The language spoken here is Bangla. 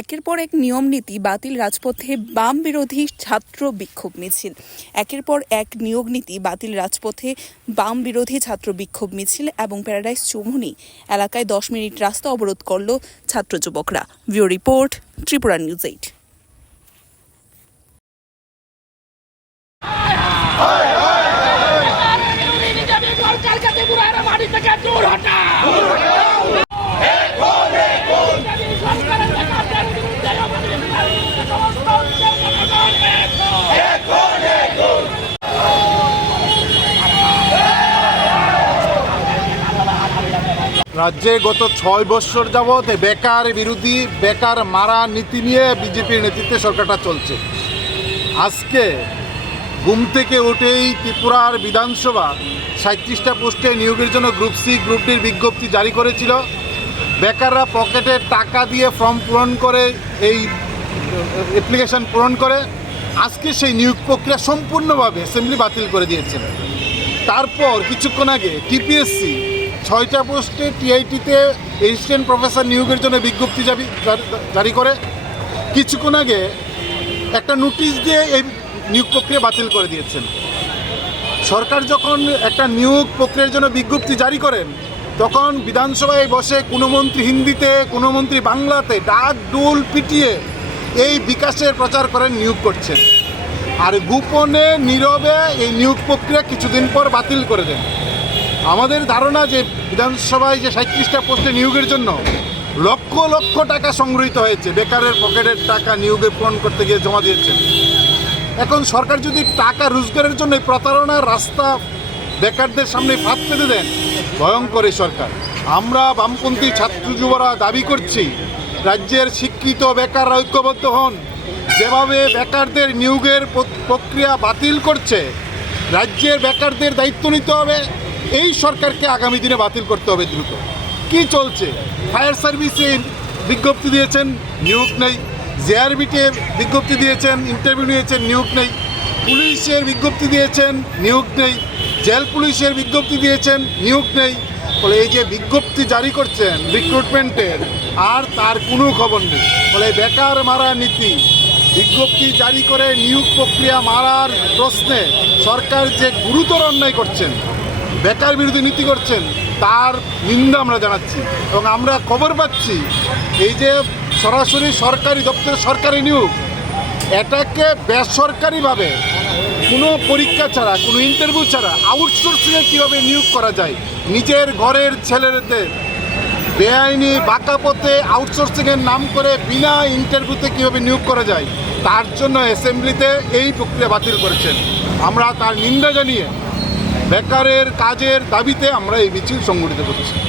একের পর এক নিয়ম নীতি বাতিল, রাজপথে বাম বিরোধী ছাত্র বিক্ষোভ মিছিল। একের পর এক নিয়োগ নীতি বাতিল, রাজপথে বাম বিরোধী ছাত্র বিক্ষোভ মিছিল এবং প্যারাডাইস চৌমুহনী এলাকায় 10 মিনিট রাস্তা অবরোধ করল ছাত্র যুবকরা। View report, Tripura news 8। রাজ্যে গত 6 বছর যাবৎ বেকার বিরোধী বেকার মারা নীতি নিয়ে বিজেপির নেতৃত্বে সরকারটা চলছে। আজকে ঘুম থেকে উঠেই ত্রিপুরার বিধানসভা 37টা পোস্টে নিয়োগের জন্য গ্রুপ সি গ্রুপ ডির বিজ্ঞপ্তি জারি করেছিল। বেকাররা পকেটে টাকা দিয়ে ফর্ম পূরণ করে এই অ্যাপ্লিকেশন পূরণ করে আজকে সেই নিয়োগ প্রক্রিয়া সম্পূর্ণভাবে অ্যাসেম্বলি বাতিল করে দিয়েছেন। তারপর কিছুক্ষণ আগে টিপিএসসি 6টা পোস্টে টিআইটিতে অ্যাসিস্ট্যান্ট প্রফেসর নিয়োগের জন্য বিজ্ঞপ্তি জারি করে কিছুক্ষণ আগে একটা নোটিশ দিয়ে এই নিয়োগ প্রক্রিয়া বাতিল করে দিয়েছেন। সরকার যখন একটা নিয়োগ প্রক্রিয়ার জন্য বিজ্ঞপ্তি জারি করেন তখন বিধানসভায় বসে কোনো মন্ত্রী হিন্দিতে, কোনো মন্ত্রী বাংলাতে ডাক ডোল পিটিয়ে এই বিকাশের প্রচার করেন, নিয়োগ করছেন, আর গোপনে নীরবে এই নিয়োগ প্রক্রিয়া কিছুদিন পর বাতিল করে দেন। আমাদের ধারণা যে বিধানসভায় যে 37টা পোস্টে নিয়োগের জন্য লক্ষ লক্ষ টাকা সংগৃহীত হয়েছে, বেকারের পকেটের টাকা নিয়োগে পূরণ করতে গিয়ে জমা দিয়েছেন। এখন সরকার যদি টাকা রোজগারের জন্য প্রতারণার রাস্তা বেকারদের সামনে ফাঁদ পেতে দেন, ভয়ঙ্কর এই সরকার। আমরা বামপন্থী ছাত্র যুবরা দাবি করছি রাজ্যের শিক্ষিত বেকাররা ঐক্যবদ্ধ হন। যেভাবে বেকারদের নিয়োগের প্রক্রিয়া বাতিল করছে, রাজ্যের বেকারদের দায়িত্ব নিতে হবে। এই সরকারকে আগামী দিনে বাতিল করতে হবে দ্রুত। কি চলছে? ফায়ার সার্ভিসে বিজ্ঞপ্তি দিয়েছেন, নিয়োগ নেই। জেআরবিতে বিজ্ঞপ্তি দিয়েছেন, ইন্টারভিউ নিয়েছেন, নিয়োগ নেই। পুলিশের বিজ্ঞপ্তি দিয়েছেন, নিয়োগ নেই। জেল পুলিশের বিজ্ঞপ্তি দিয়েছেন, নিয়োগ নেই। ফলে এই যে বিজ্ঞপ্তি জারি করছেন রিক্রুটমেন্টের, আর তার কোনো খবর নেই। ফলে বেকার মারা নীতি, বিজ্ঞপ্তি জারি করে নিয়োগ প্রক্রিয়া মারার প্রশ্নে সরকার যে গুরুতর অন্যায় করছেন, বেকার বিরোধী নীতি করছেন, তার নিন্দা আমরা জানাচ্ছি। এবং আমরা খবর পাচ্ছি এই যে সরাসরি সরকারি দপ্তরে সরকারি নিয়োগ, এটাকে বেসরকারিভাবে কোনো পরীক্ষা ছাড়া, কোনো ইন্টারভিউ ছাড়া আউটসোর্সিংয়ে কীভাবে নিয়োগ করা যায়, নিজের ঘরের ছেলেদের বেআইনি বাঁকা পথে আউটসোর্সিংয়ের নাম করে বিনা ইন্টারভিউতে কীভাবে নিয়োগ করা যায়, তার জন্য অ্যাসেম্বলিতে এই প্রক্রিয়া বাতিল করেছেন। আমরা তার নিন্দা জানিয়ে বেকারের কাজের দাবিতে আমরা এই মিছিল সংগঠিত করছি।